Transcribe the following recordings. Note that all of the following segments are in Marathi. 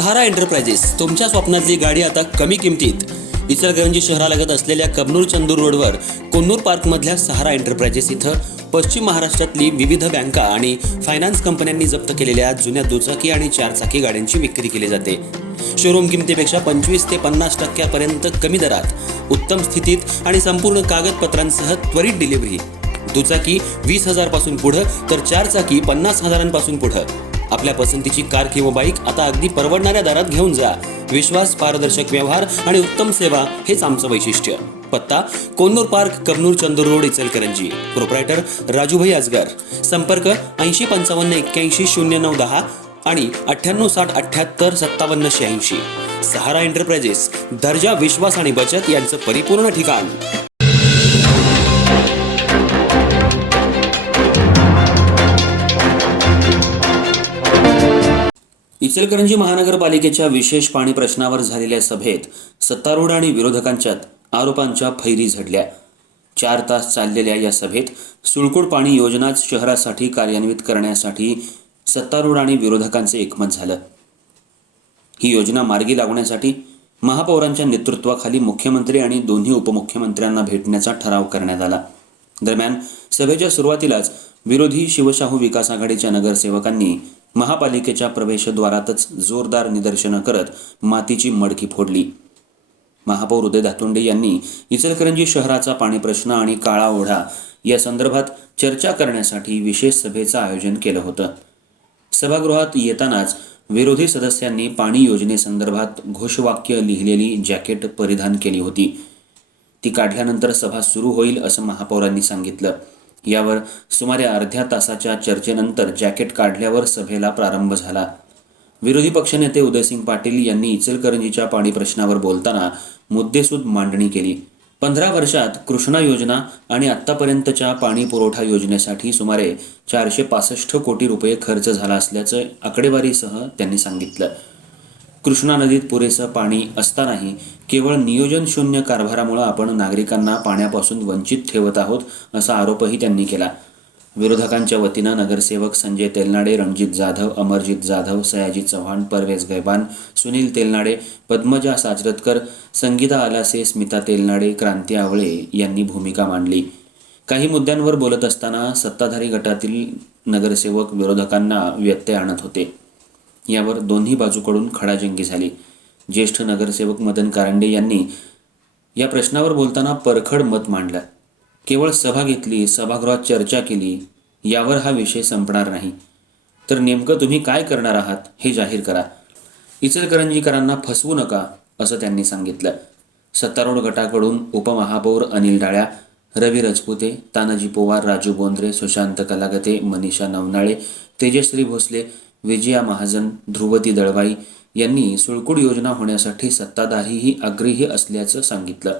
सहारा एंटरप्राइजेस तुमच्या स्वप्नातली गाडी आता कमी किमतीत. इचलकरंजी शहरालगत असलेल्या कबनूर चंदूर रोडवर कोन्नूर पार्कमधल्या सहारा एंटरप्राइजेस इथं पश्चिम महाराष्ट्रातली विविध बँका आणि फायनान्स कंपन्यांनी जप्त केलेल्या जुन्या दुचाकी आणि चारचाकी गाड्यांची विक्री केली जाते. शोरूम किमतीपेक्षा 25 ते 50% कमी दरात, उत्तम स्थितीत आणि संपूर्ण कागदपत्रांसह त्वरित डिलिव्हरी. दुचाकी 20,000 पासून पुढे तर चारचाकी 50,000 पुढे. आपल्या पसंतीची कार किंवा बाईक आता अगदी परवडणाऱ्या दरात घेऊन जा. विश्वास, पारदर्शक व्यवहार आणि उत्तम सेवा हेच आमचं वैशिष्ट्य. पत्ता Konnur park, Kabnoor Chandur road, Ichalkaranji. Proprietor Rajubhai Ajgar. संपर्क 8055810910 आणि 9860785786. सहारा एंटरप्राइजेस, दर्जा, विश्वास आणि बचत यांचं परिपूर्ण ठिकाण. इचलकरंजी महानगरपालिकेच्या विशेष पाणी प्रश्नावर झालेल्या सभेत सत्तारूढ आणि विरोधकांच्यात आरोपांच्या फैरी झडल्या. 4 तास चाललेल्या या सभेत सुळकूड पाणी योजनाच शहरासाठी कार्यान्वित करण्यासाठी सत्तारूढ आणि विरोधकांचे एकमत झालं. ही योजना मार्गी लागण्यासाठी महापौरांच्या नेतृत्वाखाली मुख्यमंत्री आणि दोन्ही उपमुख्यमंत्र्यांना भेटण्याचा ठराव करण्यात आला. दरम्यान सभेच्या सुरुवातीलाच विरोधी शिवशाहू विकास आघाडीच्या नगरसेवकांनी महापालिकेच्या प्रवेशद्वारातच जोरदार निदर्शनं करत मातीची मडकी फोडली. महापौर उदय धातुंडे यांनी इचलकरंजी शहराचा पाणी प्रश्न आणि काळा ओढा या संदर्भात चर्चा करण्यासाठी विशेष सभेचं आयोजन केलं होतं. सभागृहात येतानाच विरोधी सदस्यांनी पाणी योजनेसंदर्भात घोषवाक्य लिहिलेली जॅकेट परिधान केली होती. ती काढल्यानंतर सभा सुरू होईल असं महापौरांनी सांगितलं. यावर सुमारे अर्ध्या तासाच्या चर्चेनंतर जॅकेट काढल्यावर सभेला प्रारंभ झाला. विरोधी पक्षनेते उदयसिंग पाटील यांनी इचलकरंजीच्या पाणी प्रश्नावर बोलताना मुद्देसूद मांडणी केली. 15 वर्षात कृष्णा योजना आणि आत्तापर्यंतच्या पाणी पुरवठा योजनेसाठी सुमारे 465 कोटी रुपये खर्च झाला असल्याचं आकडेवारीसह त्यांनी सांगितलं. कृष्णा नदीत पुरेसं पाणी असतानाही केवळ नियोजन शून्य कारभारामुळे आपण नागरिकांना पाण्यापासून वंचित ठेवत आहोत असा आरोपही त्यांनी केला. विरोधकांच्या वतीनं नगरसेवक संजय तेलनाडे, रणजित जाधव, अमरजित जाधव, सयाजी चव्हाण, परवेज गैबान, सुनील तेलनाडे, पद्मजा साजरतकर, संगीता आलासे, स्मिता तेलनाडे, क्रांती आवळे यांनी भूमिका मांडली. काही मुद्द्यांवर बोलत असताना सत्ताधारी गटातील नगरसेवक विरोधकांना व्यत्यय आणत होते. यावर दोन्ही बाजूकडून खडाजंगी झाली. ज्येष्ठ नगरसेवक मदन कारंडे यांनी या प्रश्नावर बोलताना परखड मत मांडलं. केवळ सभा घेतली, सभागृहात चर्चा केली, यावर हा विषय संपणार नाही. तर नेमकं तुम्ही काय करणार आहात हे जाहीर करा. इचलकरंजीकरांना फसवू नका असं त्यांनी सांगितलं. सत्तारूढ गटाकडून उपमहापौर अनिल डाळ्या, रवी रजपुते, तानाजी पोवार, राजू बोंद्रे, सुशांत कलागते, मनीषा नवनाळे, तेजश्री भोसले, विजया महाजन, ध्रुवती दळवाई यांनी सुळकूड योजना होण्यासाठी सत्ताधारीही आग्रही असल्याचं सांगितलं.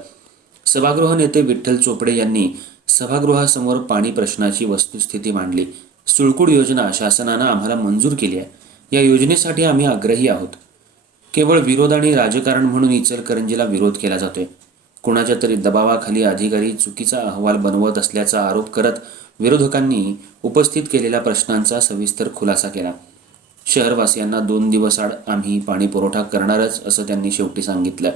सभागृह नेते विठ्ठल चोपडे यांनी सभागृहासमोर पाणी प्रश्नाची वस्तुस्थिती मांडली. सुळकूड योजना शासनानं आम्हाला मंजूर केली आहे. या योजनेसाठी आम्ही आग्रही आहोत. केवळ विरोध आणि राजकारण म्हणून इचलकरंजीला विरोध केला जातोय. कुणाच्या तरी दबावाखाली अधिकारी चुकीचा अहवाल बनवत असल्याचा आरोप करत विरोधकांनी उपस्थित केलेल्या प्रश्नांचा सविस्तर खुलासा केला. शहरवासियांना 2 दिवस आड आम्ही पाणी पुरवठा करणारच असं त्यांनी शेवटी सांगितलं.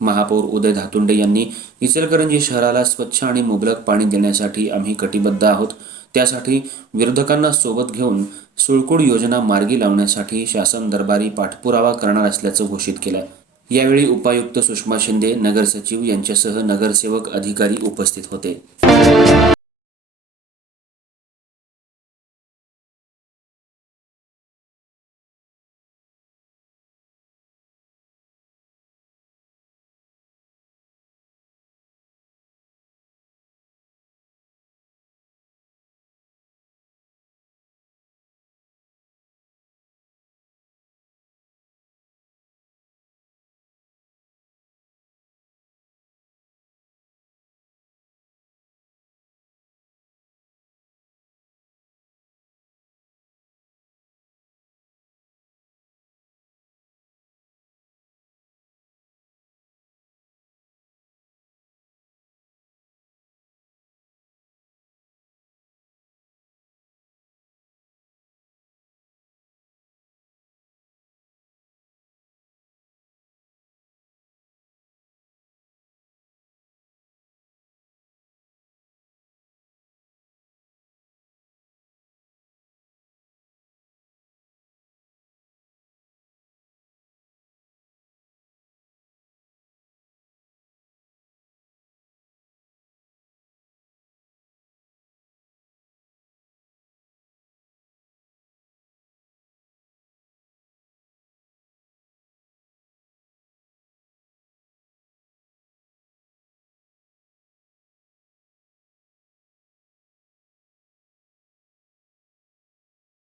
महापौर उदय धातुंडे यांनी इचलकरंजी शहराला स्वच्छ आणि मुबलक पाणी देण्यासाठी आम्ही कटिबद्ध आहोत. त्यासाठी विरोधकांना सोबत घेऊन सुळकूड योजना मार्गी लावण्यासाठी शासन दरबारी पाठपुरावा करणार असल्याचं घोषित केलं. यावेळी उपायुक्त सुषमा शिंदे, नगरसचिव यांच्यासह नगरसेवक, अधिकारी उपस्थित होते.